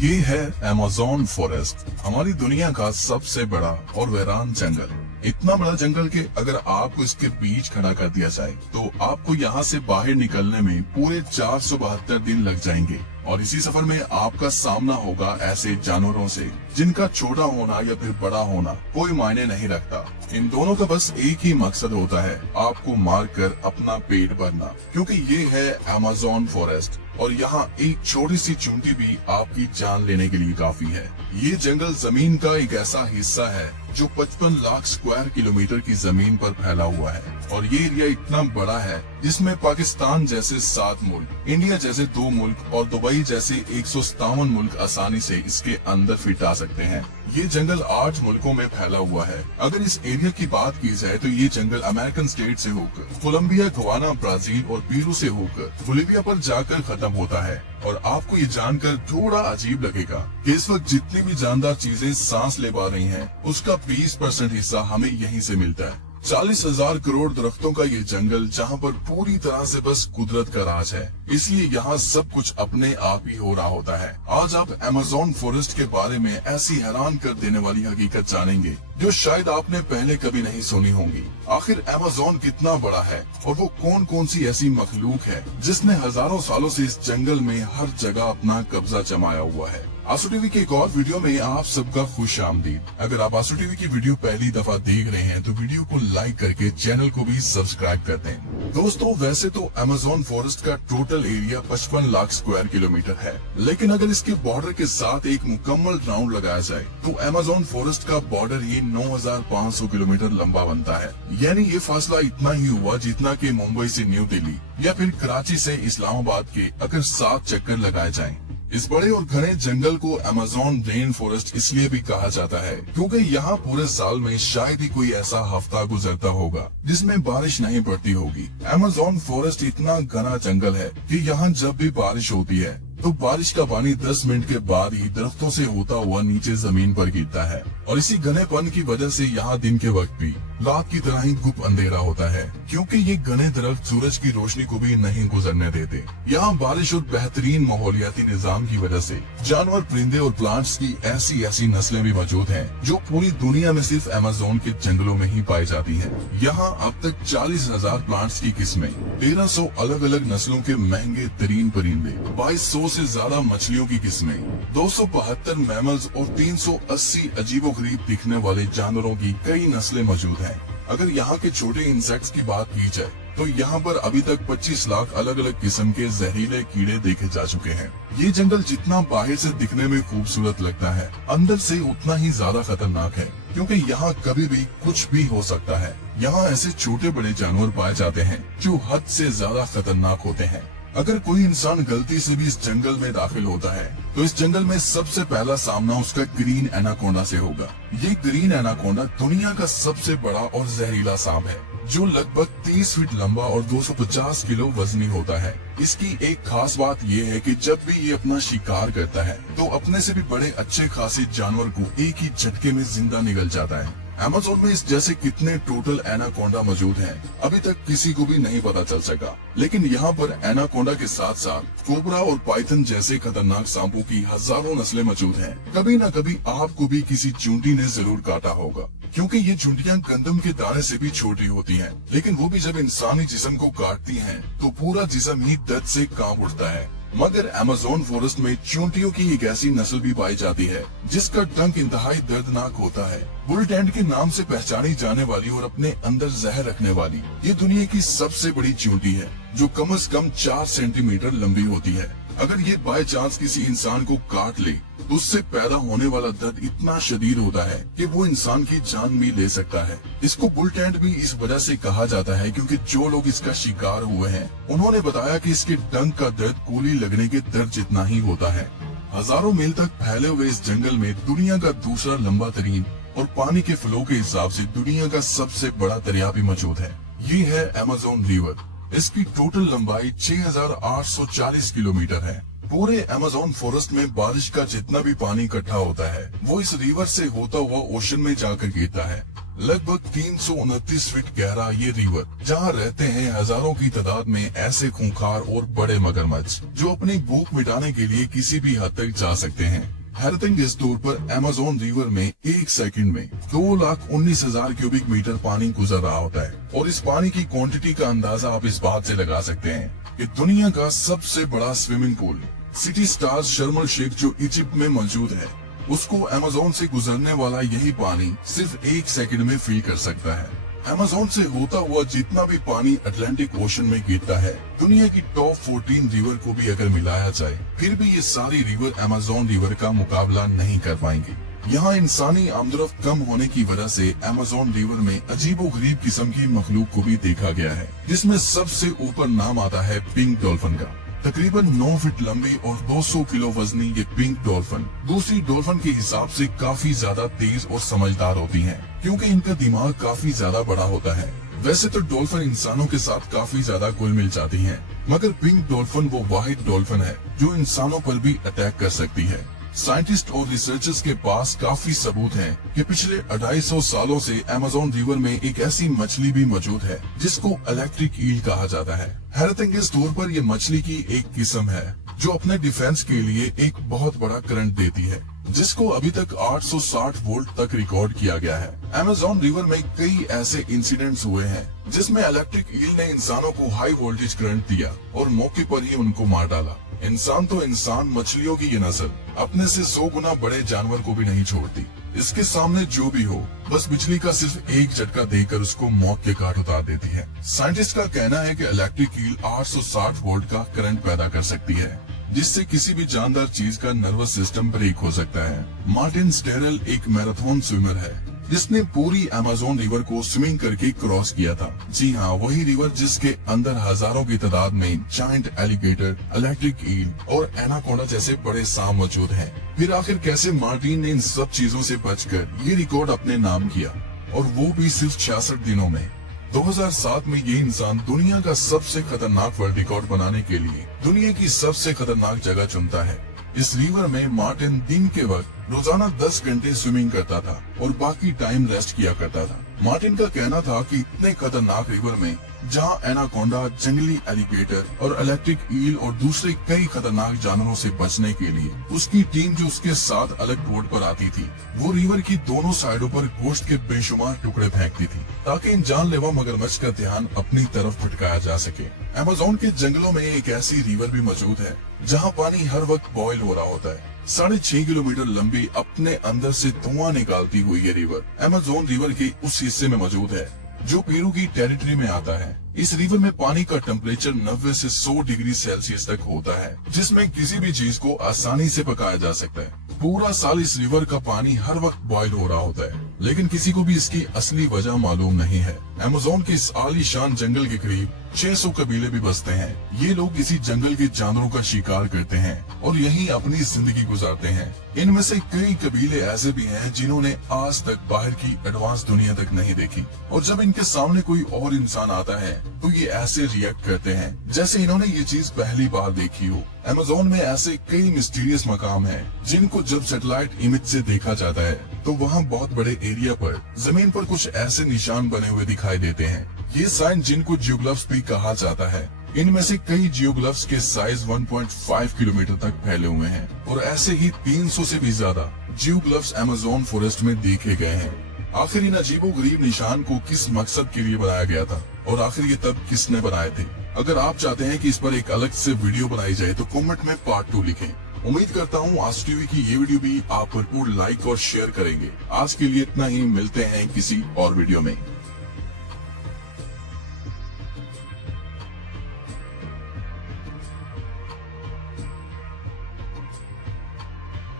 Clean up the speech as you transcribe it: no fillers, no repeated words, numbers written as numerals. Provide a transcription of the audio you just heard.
ये है Amazon forest, हमारी दुनिया का सबसे बड़ा और वीरान जंगल। इतना बड़ा जंगल कि अगर आपको इसके बीच खड़ा कर दिया जाए तो आपको यहाँ से बाहर निकलने में पूरे 472 दिन लग जाएंगे। और इसी सफर में आपका सामना होगा ऐसे जानवरों से जिनका छोटा होना या फिर बड़ा होना कोई मायने नहीं रखता। इन दोनों का बस एक ही मकसद होता है, आपको मारकर अपना पेट भरना, क्योंकि ये है अमेज़न फॉरेस्ट और यहाँ एक छोटी सी चूंटी भी आपकी जान लेने के लिए काफी है। ये जंगल जमीन का एक ऐसा हिस्सा है जो 55 लाख स्क्वायर किलोमीटर की जमीन पर फैला हुआ है और ये एरिया इतना बड़ा है जिसमें पाकिस्तान जैसे 7 मुल्क, इंडिया जैसे 2 मुल्क और दुबई जैसे 157 मुल्क आसानी से इसके अंदर फिट आ सकते हैं। ये जंगल 8 मुल्कों में फैला हुआ है। अगर इस एरिया की बात की जाए तो ये जंगल अमेरिकन स्टेट से होकर कोलंबिया, गवाना, ब्राजील और पेरू से होकर बोलिविया पर जाकर खत्म होता है। और आपको ये जानकर थोड़ा अजीब लगेगा कि इस वक्त जितनी भी जानदार चीजें सांस ले पा रही हैं, उसका 20% हिस्सा हमें यहीं से मिलता है। 40,000 करोड़ दरख्तों का ये जंगल जहाँ पर पूरी तरह से बस कुदरत का राज है, इसलिए यहाँ सब कुछ अपने आप ही हो रहा होता है। आज आप अमेज़न फॉरेस्ट के बारे में ऐसी हैरान कर देने वाली हकीकत जानेंगे जो शायद आपने पहले कभी नहीं सुनी होंगी। आखिर अमेज़न कितना बड़ा है और वो कौन कौन सी ऐसी मखलूक है जिसने हजारों सालों से इस जंगल में हर जगह अपना कब्जा जमाया हुआ है। आंसू टीवी के एक और वीडियो में आप सबका खुश आमदीद। अगर आप आंसू टीवी की वीडियो पहली दफा देख रहे हैं तो वीडियो को लाइक करके चैनल को भी सब्सक्राइब कर दें। दोस्तों, वैसे तो अमेज़न फॉरेस्ट का total area 55 lakh square kilometre है, लेकिन अगर इसके बॉर्डर के साथ एक मुकम्मल राउंड लगाया जाए तो अमेज़न फॉरेस्ट का बॉर्डर ही 9,500 किलोमीटर लंबा बनता है। यानी ये फासला इतना ही हुआ जितना कि मुंबई से न्यू दिल्ली या फिर कराची से इस्लामाबाद के अगर 7 चक्कर लगाए जाएं। इस बड़े और घने जंगल को अमेज़न रेन फॉरेस्ट इसलिए भी कहा जाता है क्योंकि यहाँ पूरे साल में शायद ही कोई ऐसा हफ्ता गुजरता होगा जिसमें बारिश नहीं पड़ती होगी। अमेज़न फॉरेस्ट इतना घना जंगल है कि यहाँ जब भी बारिश होती है तो बारिश का पानी 10 मिनट के बाद ही दरख्तों से होता हुआ नीचे जमीन पर गिरता है और इसी घनेपन की वजह से यहाँ दिन के वक्त भी रात की तरह ही गुप अंधेरा होता है, क्योंकि ये घने दरख्त सूरज की रोशनी को भी नहीं गुजरने देते। यहाँ बारिश और बेहतरीन माहौलियाती निजाम की वजह से जानवर, परिंदे और प्लांट्स की ऐसी नस्लें भी मौजूद हैं जो पूरी दुनिया में सिर्फ अमेज़न के जंगलों में ही पाई जाती है। यहाँ अब तक 40,000 प्लांट्स की किस्में, 1300 अलग अलग नस्लों के महंगे तरीन परिंदे, 2200 से ज्यादा मछलियों की किस्में, 272 मैमल्स और 380 अजीबोगरीब दिखने वाले जानवरों की कई नस्लें मौजूद हैं। अगर यहाँ के छोटे इंसेक्ट्स की बात की जाए तो यहाँ पर अभी तक 25 लाख अलग अलग किस्म के जहरीले कीड़े देखे जा चुके हैं। ये जंगल जितना बाहर से दिखने में खूबसूरत लगता है, अंदर से उतना ही ज्यादा खतरनाक है, क्योंकि यहाँ कभी भी कुछ भी हो सकता है। यहाँ ऐसे छोटे बड़े जानवर पाए जाते हैं जो हद से ज्यादा खतरनाक होते हैं। अगर कोई इंसान गलती से भी इस जंगल में दाखिल होता है तो इस जंगल में सबसे पहला सामना उसका ग्रीन एनाकोंडा से होगा। ये ग्रीन एनाकोंडा दुनिया का सबसे बड़ा और जहरीला सांप है जो लगभग 30 फीट लंबा और 250 किलो वजनी होता है। इसकी एक खास बात यह है कि जब भी ये अपना शिकार करता है तो अपने से भी बड़े अच्छे खासे जानवर को एक ही झटके में जिंदा निगल जाता है। अमेज़न में इस जैसे कितने टोटल एनाकोंडा मौजूद हैं, अभी तक किसी को भी नहीं पता चल सका। लेकिन यहाँ पर एनाकोंडा के साथ साथ कोबरा और पाइथन जैसे खतरनाक सांपों की हजारों नस्लें मौजूद हैं। कभी न कभी आपको भी किसी चूंटी ने जरूर काटा होगा, क्योंकि ये चूंटियां गंदम के दाने से भी छोटी होती हैं, लेकिन वो भी जब इंसानी जिस्म को काटती हैं तो पूरा जिस्म ही दर्द से कांप उठता है। मगर अमेज़न फॉरेस्ट में चूंटियों की एक ऐसी नस्ल भी पाई जाती है जिसका डंक इंतहाई दर्दनाक होता है। बुल टेंट के नाम से पहचानी जाने वाली और अपने अंदर जहर रखने वाली ये दुनिया की सबसे बड़ी चूंटी है जो कम से कम 4 सेंटीमीटर लंबी होती है। अगर ये बाय चांस किसी इंसान को काट ले तो उससे पैदा होने वाला दर्द इतना शदीद होता है कि वो इंसान की जान भी ले सकता है। इसको बुल टेंट भी इस वजह से कहा जाता है क्योंकि जो लोग इसका शिकार हुए हैं उन्होंने बताया कि इसके डंक का दर्द गोली लगने के दर्द जितना ही होता है। हजारों मील तक फैले हुए इस जंगल में दुनिया का दूसरा लंबा तरीन और पानी के फ्लो के हिसाब से दुनिया का सबसे बड़ा दरिया भी मौजूद है। ये है अमेज़न रिवर। इसकी टोटल लंबाई 6,840 किलोमीटर है। पूरे अमेज़न फॉरेस्ट में बारिश का जितना भी पानी इकट्ठा होता है वो इस रिवर से होता हुआ ओशन में जाकर गिरता है। लगभग 329 फीट गहरा ये रिवर, जहाँ रहते हैं हजारों की तादाद में ऐसे खूंखार और बड़े मगरमच्छ जो अपनी भूख मिटाने के लिए किसी भी हद तक जा सकते हैं। हैरतिंग इस तौर पर अमेज़न रिवर में एक सेकंड में 2,19,000 क्यूबिक मीटर पानी गुजर रहा होता है, और इस पानी की क्वांटिटी का अंदाजा आप इस बात से लगा सकते हैं कि दुनिया का सबसे बड़ा स्विमिंग पूल सिटी स्टार्स शर्म एल शेख जो इजिप्ट में मौजूद है, उसको अमेज़न से गुजरने वाला यही पानी सिर्फ एक सेकंड में फिल कर सकता है। अमेज़न से होता हुआ जितना भी पानी अटलांटिक ओशन में गिरता है, दुनिया की टॉप 14 रिवर को भी अगर मिलाया जाए, फिर भी ये सारी रिवर अमेज़न रिवर का मुकाबला नहीं कर पाएंगे। यहाँ इंसानी आमदरफ्त कम होने की वजह से अमेज़न रिवर में अजीबोगरीब किस्म की मखलूक को भी देखा गया है, जिसमें सबसे ऊपर नाम आता है पिंक डॉल्फिन का। तकरीबन 9 फीट लंबी और 200 किलो वजनी ये पिंक डॉल्फिन दूसरी डॉल्फिन के हिसाब से काफी ज्यादा तेज और समझदार होती हैं, क्योंकि इनका दिमाग काफी ज्यादा बड़ा होता है। वैसे तो डॉल्फिन इंसानों के साथ काफी ज्यादा घुल मिल जाती हैं, मगर पिंक डॉल्फिन वो वाहिद डॉल्फिन है जो इंसानों पर भी अटैक कर सकती है। साइंटिस्ट और रिसर्चर्स के पास काफी सबूत हैं कि पिछले 250 सालों से अमेज़न रिवर में एक ऐसी मछली भी मौजूद है जिसको इलेक्ट्रिक ईल कहा जाता है। हैरतिंग के तौर पर ये मछली की एक किस्म है जो अपने डिफेंस के लिए एक बहुत बड़ा करंट देती है, जिसको अभी तक 860 वोल्ट तक रिकॉर्ड किया गया है। अमेज़न रिवर में कई ऐसे इंसिडेंट्स हुए हैं जिसमें इलेक्ट्रिक ईल ने इंसानों को हाई वोल्टेज करंट दिया और मौके पर ही उनको मार डाला। इंसान तो इंसान, मछलियों की ये नस्ल अपने से 100 गुना बड़े जानवर को भी नहीं छोड़ती। इसके सामने जो भी हो, बस बिजली का सिर्फ एक झटका देकर उसको मौत के घाट उतार देती है। साइंटिस्ट का कहना है कि इलेक्ट्रिक ईल 860 वोल्ट का करंट पैदा कर सकती है, जिससे किसी भी जानदार चीज का नर्वस सिस्टम ब्रेक हो सकता है। मार्टिन स्टेरल एक मैराथन स्विमर है जिसने पूरी अमेज़न रिवर को स्विमिंग करके क्रॉस किया था। जी हाँ, वही रिवर जिसके अंदर हजारों की तादाद में जायंट एलिगेटर, इलेक्ट्रिक ईल और एनाकोंडा जैसे बड़े सांप मौजूद हैं। फिर आखिर कैसे मार्टिन ने इन सब चीजों से बचकर ये रिकॉर्ड अपने नाम किया, और वो भी सिर्फ 66 दिनों में। 2007 में ये इंसान दुनिया का सबसे खतरनाक वर्ल्ड रिकॉर्ड बनाने के लिए दुनिया की सबसे खतरनाक जगह चुनता है। इस रिवर में मार्टिन दिन के वक्त रोजाना 10 घंटे स्विमिंग करता था और बाकी टाइम रेस्ट किया करता था। मार्टिन का कहना था कि इतने खतरनाक रिवर में जहां एनाकोंडा, जंगली एलिगेटर और इलेक्ट्रिक ईल और दूसरे कई खतरनाक जानवरों से बचने के लिए उसकी टीम जो उसके साथ अलग बोट पर आती थी, वो रिवर की दोनों साइडों पर गोश्त के बेशुमार टुकड़े फेंकती थी ताकि इन जानलेवा मगरमच्छ का ध्यान अपनी तरफ भटकाया जा सके। अमेज़न के जंगलों में एक ऐसी रिवर भी मौजूद है जहाँ पानी हर वक्त बॉयल हो रहा होता है। 6.5 किलोमीटर लंबी, अपने अंदर से धुआं निकालती हुई ये रिवर अमेज़न रिवर के उस हिस्से में मौजूद है जो पेरू की टेरिटरी में आता है। इस रिवर में पानी का टेम्परेचर 90 से 100 डिग्री सेल्सियस तक होता है, जिसमें किसी भी चीज को आसानी से पकाया जा सकता है। पूरा साल इस रिवर का पानी हर वक्त बॉयल हो रहा होता है, लेकिन किसी को भी इसकी असली वजह मालूम नहीं है। अमेज़न के इस आलीशान जंगल के करीब 600 कबीले भी बसते हैं। ये लोग इसी जंगल के जानवरों का शिकार करते हैं और यहीं अपनी जिंदगी गुजारते हैं। इनमें से कई कबीले ऐसे भी हैं जिन्होंने आज तक बाहर की एडवांस दुनिया तक नहीं देखी, और जब इनके सामने कोई और इंसान आता है तो ये ऐसे रिएक्ट करते हैं जैसे इन्होंने ये चीज पहली बार देखी हो। अमेज़न में ऐसे कई मिस्टीरियस मकाम हैं जिनको जब सैटेलाइट इमेज से देखा जाता है तो वहाँ बहुत बड़े एरिया पर जमीन पर कुछ ऐसे निशान बने हुए दिखाई देते हैं। ये साइन जिनको जियोग्लिफ्स भी कहा जाता है, इनमें से कई जियोग्लिफ्स के साइज 1.5 किलोमीटर तक फैले हुए हैं, और ऐसे ही 300 से भी ज्यादा जियोग्लिफ्स अमेज़न फॉरेस्ट में देखे गए हैं। आखिर इन अजीबोगरीब निशान को किस मकसद के लिए बनाया गया था, और आखिर ये तब किसने बनाए थे? अगर आप चाहते हैं कि इस पर एक अलग से वीडियो बनाई जाए तो कमेंट में पार्ट 2 लिखें। उम्मीद करता हूँ आज टीवी की ये वीडियो भी आप भरपूर लाइक और शेयर करेंगे। आज के लिए इतना ही, मिलते हैं किसी और वीडियो में।